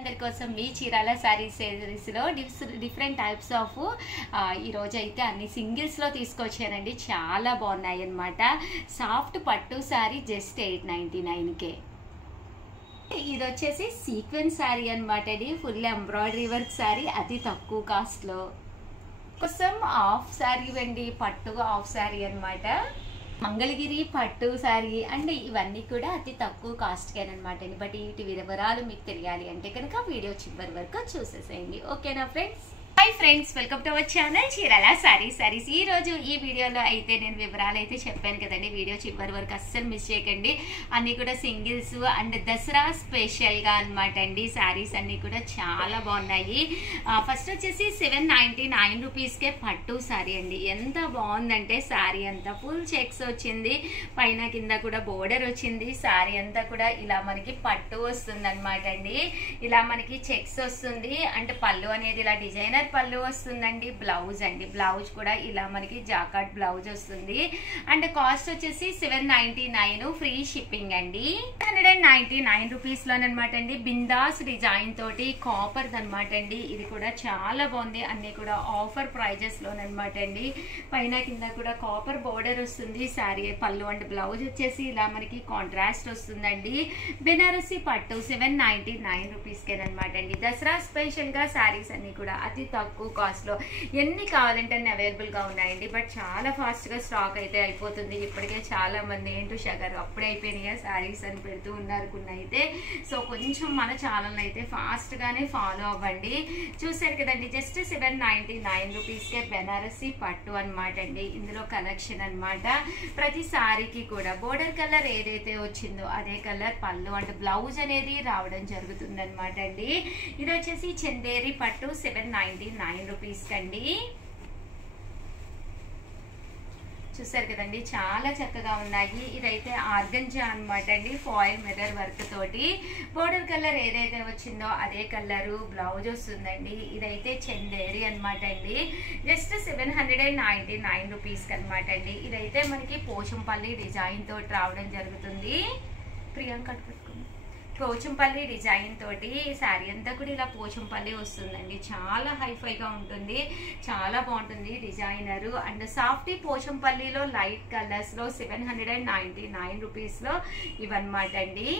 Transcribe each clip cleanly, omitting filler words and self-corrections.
అందరి కోసం మీ చీరాల సారీస్ లో డిఫరెంట్ టైప్స్ ఆఫ్ ఈ రోజు అయితే అన్ని సింగిల్స్ లో తీసుకొచ్చానండి. చాలా బాగున్నాయి అన్నమాట. సాఫ్ట్ పట్టు సారీ జస్ట్ 899కే. ఇది వచ్చేసి సీక్వెన్స్ సారీ అనమాట. ఇది ఫుల్ ఎంబ్రాయిడరీ వర్క్ సారీ, అతి తక్కువ కాస్ట్ లో కోసం హాఫ్ సారీ అండి. పట్టు హాఫ్ సారీ అనమాట. మంగళగిరి పట్టు సారీ అండ్ ఇవన్నీ కూడా అతి తక్కువ కాస్ట్కేనమాట. బట్ వీటి వివరాలు మీకు తెలియాలి అంటే కనుక వీడియో చివరి వరకు చూసేసేయండి. ఓకేనా friends? Hi friends, welcome to our channel Chirala saris. ఈ రోజు ఈ వీడియోలో అయితే నేను వివరాలు అయితే చెప్పాను కదండి. వీడియో చివరి వరకు అస్సలు మిస్ చేయకండి. అన్ని కూడా సింగిల్స్ అండ్ దసరా స్పెషల్ గా అనమాట అండి. సారీస్ అన్ని కూడా చాలా బాగున్నాయి. ఫస్ట్ వచ్చేసి 799 రూపీస్కే పట్టు సారీ అండి. ఎంత బాగుందంటే సారీ అంతా ఫుల్ చెక్స్ వచ్చింది, పైన కింద కూడా బోర్డర్ వచ్చింది. సారీ అంతా కూడా ఇలా మనకి పట్టు వస్తుంది అనమాట అండి. ఇలా మనకి చెక్స్ వస్తుంది అంటే పళ్ళు అనేది ఇలా డిజైనర్ పళ్ళు వస్తుందండి. బ్లౌజ్ అండి, బ్లౌజ్ కూడా ఇలా మనకి జాకాట్ బ్లౌజ్ వస్తుంది. అండ్ కాస్ట్ వచ్చేసి 799, ఫ్రీ షిప్పింగ్ అండి. 199 రూపీస్ లోనమాట అండి. బిందాస్ డిజైన్ తోటి కాపర్ అనమాట అండి. ఇది కూడా చాలా బాగుంది. అన్ని కూడా ఆఫర్ ప్రైజెస్ లోనమాట అండి. పైన కింద కూడా కాపర్ బోర్డర్ వస్తుంది. సారీ పళ్ళు అండ్ బ్లౌజ్ వచ్చేసి ఇలా మనకి కాంట్రాస్ట్ వస్తుందండి. బెనారసి పట్టు 799 రూపీస్కేనమాట అండి. దసరా స్పెషల్ గా సారీస్ అన్ని కూడా అతి తక్కువ కాస్ట్ లో ఎన్ని కావాలంటే అన్ని అవైలబుల్ గా ఉన్నాయండి. బట్ చాలా ఫాస్ట్ గా స్టాక్ అయితే అయిపోతుంది. ఇప్పటికే చాలా మంది ఏంటో షగర్ అప్పుడే అయిపోయినాయి సారీస్ అని పెడుతూ ఉన్నారు కొన్ని అయితే. సో కొంచెం మన ఛానల్ అయితే ఫాస్ట్ గానే ఫాలో అవ్వండి. చూసారు కదండి, జస్ట్ 799 రూపీస్కే బెనారసి పట్టు అనమాట అండి. ఇందులో కలెక్షన్ అనమాట. ప్రతి సారీకి కూడా బోర్డర్ కలర్ ఏదైతే వచ్చిందో అదే కలర్ పళ్ళు అంటే బ్లౌజ్ అనేది రావడం జరుగుతుంది అనమాట అండి. ఇది వచ్చేసి చందేరి పట్టు 799 రూపీస్ కండి. చూసారు కదండి, చాలా చక్కగా ఉన్నాయి. ఇదైతే ఆర్గంజా అనమాట అండి. ఫాయిల్ మిర్రర్ వర్క్ తోటి బోర్డర్ కలర్ ఏదైతే వచ్చిందో అదే కలరు బ్లౌజ్ వస్తుందండి. ఇదైతే చందేరి అనమాట అండి. జస్ట్ 799 రూపీస్ అనమాట అండి. ఇదైతే మనకి పోచంపల్లి డిజైన్ తోటి రావడం జరుగుతుంది. ప్రియాంక పోచంపల్లి డిజైన్ తోటి శారీ అంతా కూడా ఇలా పోచంపల్లి వస్తుందండి. చాలా హైఫైగా ఉంటుంది, చాలా బాగుంటుంది డిజైనరు. అండ్ సాఫ్టీ పోచంపల్లిలో లైట్ కలర్స్ లో 799 రూపీస్ లో ఇవన్నమాట అండి.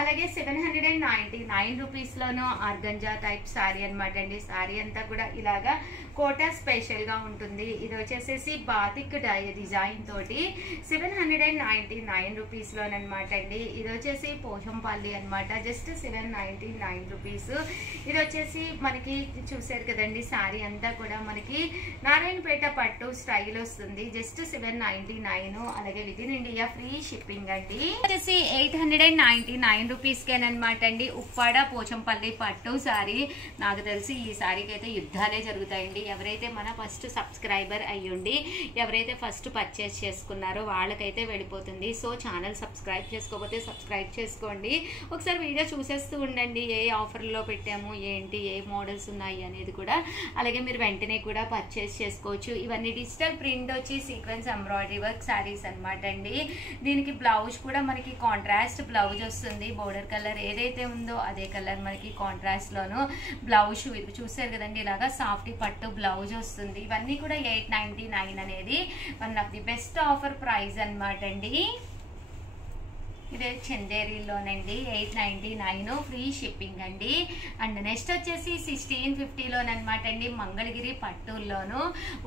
అలాగే 799 రూపీస్ లోనూ ఆర్గంజా టైప్ సారీ అనమాట అండి. సారీ అంతా కూడా ఇలాగా కోటా స్పెషల్ గా ఉంటుంది. ఇది వచ్చేసేసి బాతిక్ డిజైన్ తోటి 799 రూపీస్ లోనమాట అండి. ఇది వచ్చేసి పోచంపల్లి అనమాట. Just 799 rupees. ఇది వచ్చేసి మనకి చూసారు కదండి, సారీ అంతా కూడా మనకి నారాయణపేట పట్టు స్టైల్ వస్తుంది. జస్ట్ 799. అలాగే with in India free shipping అండి. వచ్చేసి 899 రూపీస్కేనమాట అండి. ఉప్పాడ పోచంపల్లి పట్టు సారీ. నాకు తెలిసి ఈ సారీకి అయితే యుద్ధాలే జరుగుతాయండి. ఎవరైతే మన ఫస్ట్ సబ్స్క్రైబర్ అయ్యుండి ఎవరైతే ఫస్ట్ పర్చేస్ చేసుకున్నారో వాళ్ళకైతే వెళ్ళిపోతుంది. సో ఛానల్ సబ్స్క్రైబ్ చేసుకోకపోతే సబ్స్క్రైబ్ చేసుకోండి. ఒకసారి వీడియో చూసేస్తూ ఉండండి. ఏ ఆఫర్లో పెట్టాము, ఏంటి, ఏ మోడల్స్ ఉన్నాయి అనేది కూడా. అలాగే మీరు వెంటనే కూడా పర్చేస్ చేసుకోవచ్చు. ఇవన్నీ డిజిటల్ ప్రింట్ వచ్చి సీక్వెన్స్ ఎంబ్రాయిడరీ వర్క్ సారీస్ అనమాట అండి. దీనికి బ్లౌజ్ కూడా మనకి కాంట్రాస్ట్ బ్లౌజ్ వస్తుంది. బోర్డర్ కలర్ ఏదైతే ఉందో అదే కలర్ మనకి కాంట్రాస్ట్ లోను బ్లౌజ్ చూసారు కదండి, ఇలాగా సాఫ్టీ పట్టు బ్లౌజ్ వస్తుంది. ఇవన్నీ కూడా 899 అనేది one of the best offer price అనమాట అండి. ఇదే చందేరిలోనండి 899, ఫ్రీ షిప్పింగ్ అండి. అండ్ నెక్స్ట్ వచ్చేసి 1650లోనమాట అండి. మంగళగిరి పట్టుల్లోను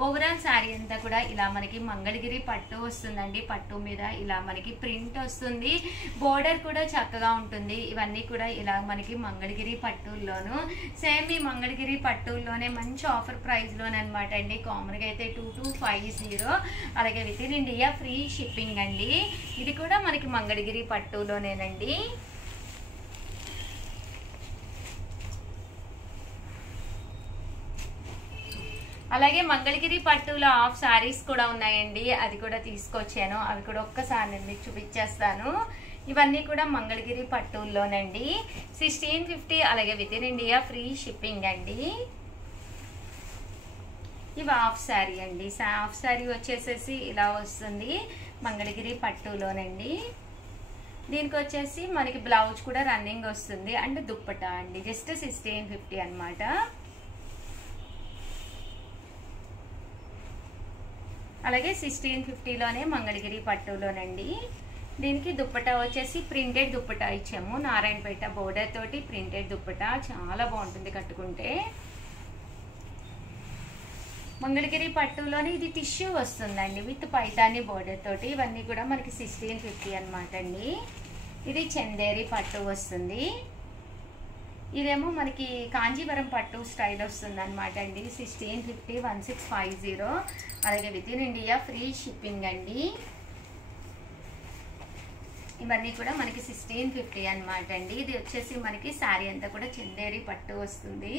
ఓవరాల్ శారీ అంతా కూడా ఇలా మనకి మంగళగిరి పట్టు వస్తుందండి. పట్టు మీద ఇలా మనకి ప్రింట్ వస్తుంది. బోర్డర్ కూడా చక్కగా ఉంటుంది. ఇవన్నీ కూడా ఇలా మనకి మంగళగిరి పట్టుల్లోను సేమ్ ఈ మంగళగిరి పట్టుల్లోనే మంచి ఆఫర్ ప్రైస్ లోనమాట అండి. కామన్గా అయితే 2250. అలాగే with in India free shipping అండి. ఇది కూడా మనకి మంగళగిరి పట్టులోనేనండి. అలాగే మంగళగిరి పట్టులో హాఫ్ సారీస్ కూడా ఉన్నాయండి. అది కూడా తీసుకొచ్చాను. అవి కూడా ఒక్కసారి నేను మీకు చూపించేస్తాను. ఇవన్నీ కూడా మంగళగిరి పట్టుల్లోనండి. 1650. అలాగే with in India free shipping అండి. ఇవి హాఫ్ సారీ అండి. హాఫ్ సారీ వచ్చేసేసి ఇలా వస్తుంది మంగళగిరి పట్టులోనండి. దీనికి వచ్చేసి మనకి బ్లౌజ్ కూడా రన్నింగ్ వస్తుంది అండ్ దుప్పటా అండి జస్ట్ 1650 అన్నమాట. అలాగే 1650లోనే మంగళగిరి పట్టులోనండి. దీనికి దుప్పటా వచ్చేసి ప్రింటెడ్ దుప్పటా ఇచ్చాము, నారాయణపేట బోర్డర్ తోటి ప్రింటెడ్ దుప్పటా, చాలా బాగుంటుంది కట్టుకుంటే. మంగళగిరి పట్టులోని ఇది టిష్యూ వస్తుందండి విత్ పైతాని బోర్డర్ తోటి. ఇవన్నీ కూడా మనకి 1650 అనమాట అండి. ఇది చందేరి పట్టు వస్తుంది. ఇదేమో మనకి కాంజీవరం పట్టు స్టైల్ వస్తుంది అనమాట అండి. 1650 1650. అలాగే with in India free shipping అండి. ఇవన్నీ కూడా మనకి 1650 అనమాట అండి. ఇది వచ్చేసి మనకి శారీ అంతా కూడా చందేరి పట్టు వస్తుంది.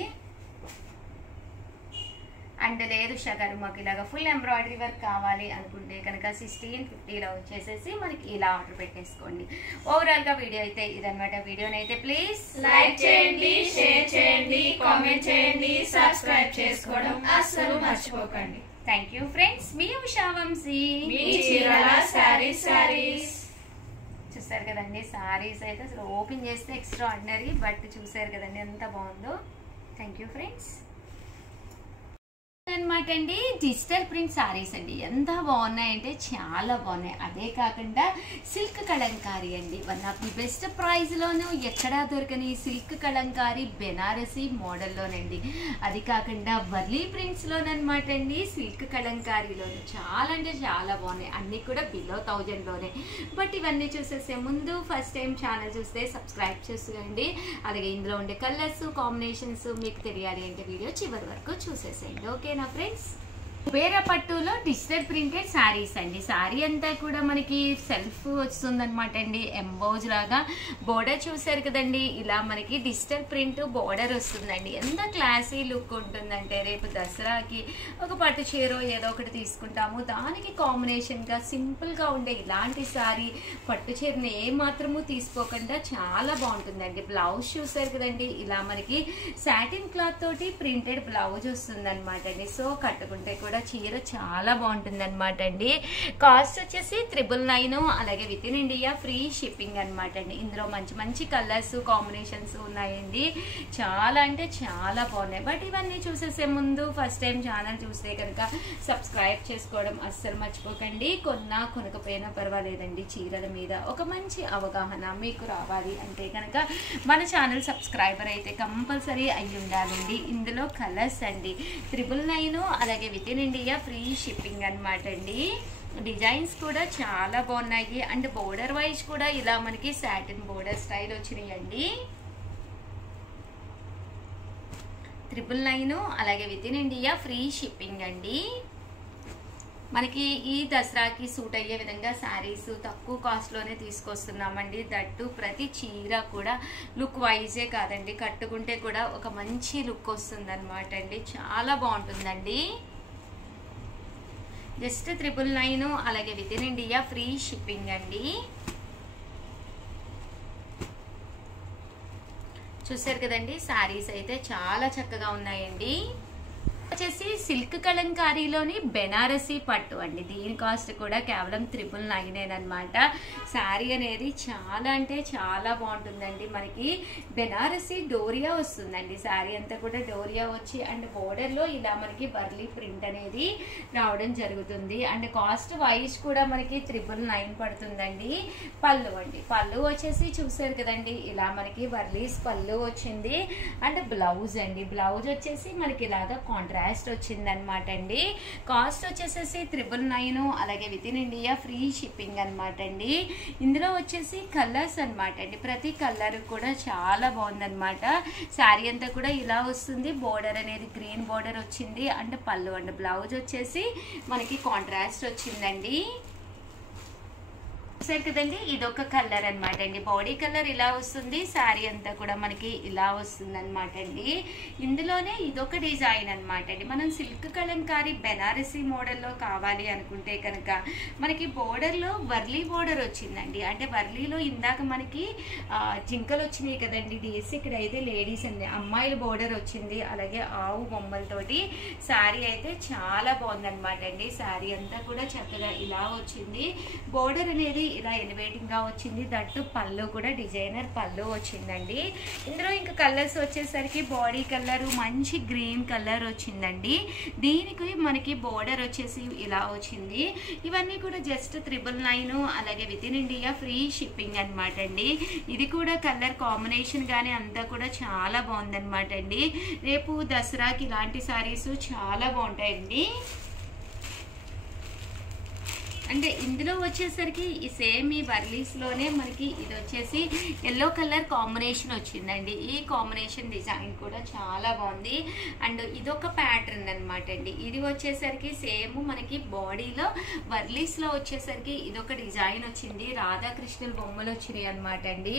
అండ్ లేదు షగరు మాకు ఇలాగా ఫుల్ ఎంబ్రాయిడరీ వర్క్ కావాలి అనుకుంటే కనుక 1650లో వచ్చేసేసి మనకి ఇలా ఆర్డర్ పెట్టేసుకోండి. ఓవరాల్ గా వీడియో అయితే ఇదన్నమాట. వీడియోని అయితే ప్లీజ్ లైక్ చేయండి, షేర్ చేయండి, కామెంట్ చేయండి, సబ్స్క్రైబ్ చేసుకోవడం అస్సలు మర్చిపోకండి. Thank you friends. మీ ఉషా వంశీ, మీ చీరాల సారీస్. చూసారు కదండి సారీస్ అయితే అసలు ఓపెన్ చేస్తే ఎక్స్ట్రా ఆర్డినరీ, బట్ చూసారు కదండి ఎంత బాగుందో. థ్యాంక్ యూ ఫ్రెండ్స్ అనమాట అండి. డిజిటల్ ప్రింట్ సారీస్ అండి ఎంత బాగున్నాయంటే చాలా బాగున్నాయి. అదే కాకుండా సిల్క్ కలంకారీ అండి, వన్ ఆఫ్ ది బెస్ట్ ప్రైస్లోనూ ఎక్కడా దొరకని సిల్క్ కలంకారీ బెనారసీ మోడల్లోనండి. అది కాకుండా వర్లీ ప్రింట్స్లోనమాట అండి. సిల్క్ కలంకారీలోను చాలా అంటే చాలా బాగున్నాయి. అన్నీ కూడా బిలో 1000లోనే. బట్ ఇవన్నీ చూసేసే ముందు ఫస్ట్ టైం ఛానల్ చూస్తే సబ్స్క్రైబ్ చేసుకోండి. అలాగే ఇందులో ఉండే కలర్స్ కాంబినేషన్స్ మీకు తెలియాలి అంటే వీడియో చివరి వరకు చూసేసేయండి. ఓకేనా ఫ్రెండ్స్? కుబేర పట్టులో డిజిటల్ ప్రింటెడ్ శారీస్ అండి. శారీ అంతా కూడా మనకి సెల్ఫ్ వస్తుందన్నమాట అండి. ఎంబోజ్ లాగా బోర్డర్ చూసారు కదండి, ఇలా మనకి డిజిటల్ ప్రింట్ బోర్డర్ వస్తుందండి. ఎంత క్లాసీ లుక్ ఉంటుందంటే రేపు దసరాకి ఒక పట్టు చీర ఏదో ఒకటి తీసుకుంటాము, దానికి కాంబినేషన్గా సింపుల్గా ఉండే ఇలాంటి శారీ పట్టు చీరని ఏ మాత్రము తీసుకోకుండా చాలా బాగుంటుందండి. బ్లౌజ్ చూసారు కదండి, ఇలా మనకి సాటిన్ క్లాత్ తోటి ప్రింటెడ్ బ్లౌజ్ వస్తుందన్నమాట అండి. సో కట్టుకుంటే కూడా చీర చాలా బాగుంటుంది అనమాట అండి. కాస్ట్ వచ్చేసి 999. అలాగే with in India free shipping అనమాట అండి. ఇందులో మంచి మంచి కలర్స్ కాంబినేషన్స్ ఉన్నాయండి. చాలా అంటే చాలా బాగున్నాయి. బట్ ఇవన్నీ చూసేసే ముందు ఫస్ట్ టైం ఛానల్ చూస్తే కనుక సబ్స్క్రైబ్ చేసుకోవడం అస్సలు మర్చిపోకండి. కొనకపోయినా పర్వాలేదండి, చీరల మీద ఒక మంచి అవగాహన మీకు రావాలి అంటే కనుక మన ఛానల్ సబ్స్క్రైబర్ అయితే కంపల్సరీ అయ్యి ఉండాలండి. ఇందులో కలర్స్ అండి 999. అలాగే with in India free shipping అనమాట అండి. డిజైన్స్ కూడా చాలా బాగున్నాయి. అండ్ బోర్డర్ వైజ్ కూడా ఇలా మనకి సాటిన్ బోర్డర్ స్టైల్ వచ్చినాయండి. 999. అలాగే with in India free shipping అండి. మనకి ఈ దసరాకి సూట్ అయ్యే విధంగా శారీస్ తక్కువ కాస్ట్లోనే తీసుకొస్తున్నామండి. దట్టు ప్రతి చీర కూడా లుక్ వైజే కాదండి, కట్టుకుంటే కూడా ఒక మంచి లుక్ వస్తుంది అనమాట అండి. చాలా బాగుంటుందండి. జస్ట్ 999. అలాగే with in India free shipping అండి. చూసారు కదండి శారీస్ అయితే చాలా చక్కగా ఉన్నాయండి. వచ్చేసి సిల్క్ కలంకారీలోని బెనారసీ పట్టు అండి. దీని కాస్ట్ కూడా కేవలం 999 అనమాట. శారీ అనేది చాలా అంటే చాలా బాగుంటుందండి. మనకి బెనారసీ డోరియా వస్తుందండి. శారీ అంతా కూడా డోరియా వచ్చి అండ్ బోర్డర్లో ఇలా మనకి బర్లీ ప్రింట్ అనేది రావడం జరుగుతుంది. అండ్ కాస్ట్ వైజ్ కూడా మనకి 999 పడుతుందండి. పళ్ళు అండి, పళ్ళు వచ్చేసి చూసారు కదండి, ఇలా మనకి బర్లీస్ పళ్ళు వచ్చింది. అండ్ బ్లౌజ్ అండి, బ్లౌజ్ వచ్చేసి మనకి ఇలాగా కాంట్రాస్ట్ వచ్చింది అనమాట అండి. కాస్ట్ వచ్చేసేసి 999. అలాగే with in India free shipping అనమాట అండి. ఇందులో వచ్చేసి కలర్స్ అనమాట అండి. ప్రతి కలర్ కూడా చాలా బాగుందనమాట. శారీ అంతా కూడా ఇలా వస్తుంది. బోర్డర్ అనేది గ్రీన్ బోర్డర్ వచ్చింది. అండ్ పళ్ళు అండ్ బ్లౌజ్ వచ్చేసి మనకి కాంట్రాస్ట్ వచ్చిందండి. సరే కదండి, ఇదొక కలర్ అనమాట అండి. బాడీ కలర్ ఇలా వస్తుంది. శారీ అంతా కూడా మనకి ఇలా వస్తుంది అనమాట అండి. ఇందులోనే ఇదొక డిజైన్ అనమాట అండి. మనం సిల్క్ కలంకారీ బెనారసీ మోడల్లో కావాలి అనుకుంటే కనుక మనకి బోర్డర్లో వర్లీ బోర్డర్ వచ్చిందండి. అంటే వర్లీలో ఇందాక మనకి జింకలు వచ్చినాయి కదండి, డీస్ ఇక్కడ అయితే లేడీస్ అండి, అమ్మాయిల బోర్డర్ వచ్చింది. అలాగే ఆవు బొమ్మలతోటి శారీ అయితే చాలా బాగుందనమాట అండి. శారీ అంతా కూడా చక్కగా ఇలా వచ్చింది. బోర్డర్ అనేది ఇలా ఎలివేటింగ్ గా వచ్చింది. దట్టు పళ్ళు కూడా డిజైనర్ పళ్ళు వచ్చిందండి. ఇందులో ఇంకా కలర్స్ వచ్చేసరికి బాడీ కలర్ మంచి గ్రీన్ కలర్ వచ్చిందండి. దీనికి మనకి బోర్డర్ వచ్చేసి ఇలా వచ్చింది. ఇవన్నీ కూడా జస్ట్ 999, అలాగే with in India free shipping అనమాట అండి. ఇది కూడా కలర్ కాంబినేషన్ గానీ అంతా కూడా చాలా బాగుందన్నమాట అండి. రేపు దసరాకి ఇలాంటి సారీస్ చాలా బాగుంటాయండి. అంటే ఇందులో వచ్చేసరికి ఈ సేమ్ ఈ వర్లీస్లోనే మనకి ఇది వచ్చేసి ఎల్లో కలర్ కాంబినేషన్ వచ్చిందండి. ఈ కాంబినేషన్ డిజైన్ కూడా చాలా బాగుంది. అండ్ ఇదొక ప్యాటర్న్ అనమాట అండి. ఇది వచ్చేసరికి సేమ్ మనకి బాడీలో వర్లీస్లో వచ్చేసరికి ఇదొక డిజైన్ వచ్చింది. రాధాకృష్ణుల బొమ్మలు వచ్చినాయి అనమాట అండి.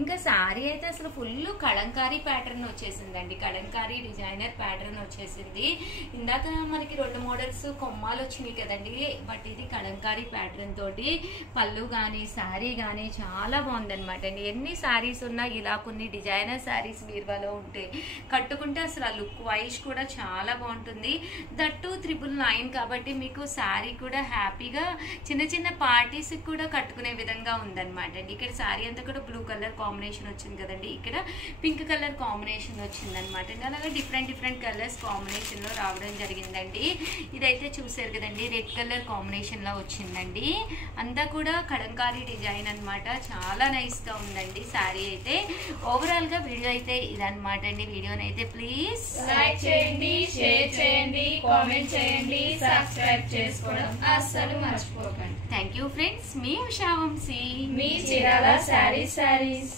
ఇంకా శారీ అయితే అసలు ఫుల్ కలంకారీ ప్యాటర్న్ వచ్చేసిందండి. కలంకారీ డిజైనర్ ప్యాటర్న్ వచ్చేసింది. ఇందాక మనకి 2 మోడల్స్ కొమ్మాలు వచ్చినాయి కదండి, బట్ ఇది కలంకారీ ప్యాటర్న్ తోటి పళ్ళు గానీ శారీ గానీ చాలా బాగుందనమాట అండి. ఎన్ని శారీస్ ఉన్నా ఇలా కొన్ని డిజైనర్ శారీస్ బీరువాలో ఉంటే కట్టుకుంటే అసలు ఆ లుక్ వైజ్ కూడా చాలా బాగుంటుంది. దట్టు 999 కాబట్టి మీకు శారీ కూడా హ్యాపీగా చిన్న చిన్న పార్టీస్ కూడా కట్టుకునే విధంగా ఉందన్నమాట అండి. ఇక్కడ శారీ అంతా కూడా బ్లూ కలర్ కాంబినేషన్ వచ్చింది కదండి, ఇక్కడ పింక్ కలర్ కాంబినేషన్ వచ్చింది అనమాట అండి. అలాగే డిఫరెంట్ కలర్స్ కాంబినేషన్ లో రావడం జరిగిందండి. ఇదైతే చూసారు కదండి, రెడ్ కలర్ కాంబినేషన్ లో వచ్చిందండి. అంతా కూడా కలంకారీ డిజైన్ అన్నమాట. చాలా నైస్ గా ఉందండి శారీ అయితే. ఓవరాల్ గా వీడియో అయితే ఇదన్నమాట అండి. వీడియోని అయితే ప్లీజ్ లైక్ చేయండి, షేర్ చేయండి, కామెంట్ చేయండి, సబ్స్క్రైబ్ చేసుకోవడం అస్సలు మర్చిపోకండి. Thank you friends. మీ ఉషా వంశీ, మీ చీరాల శారీస్.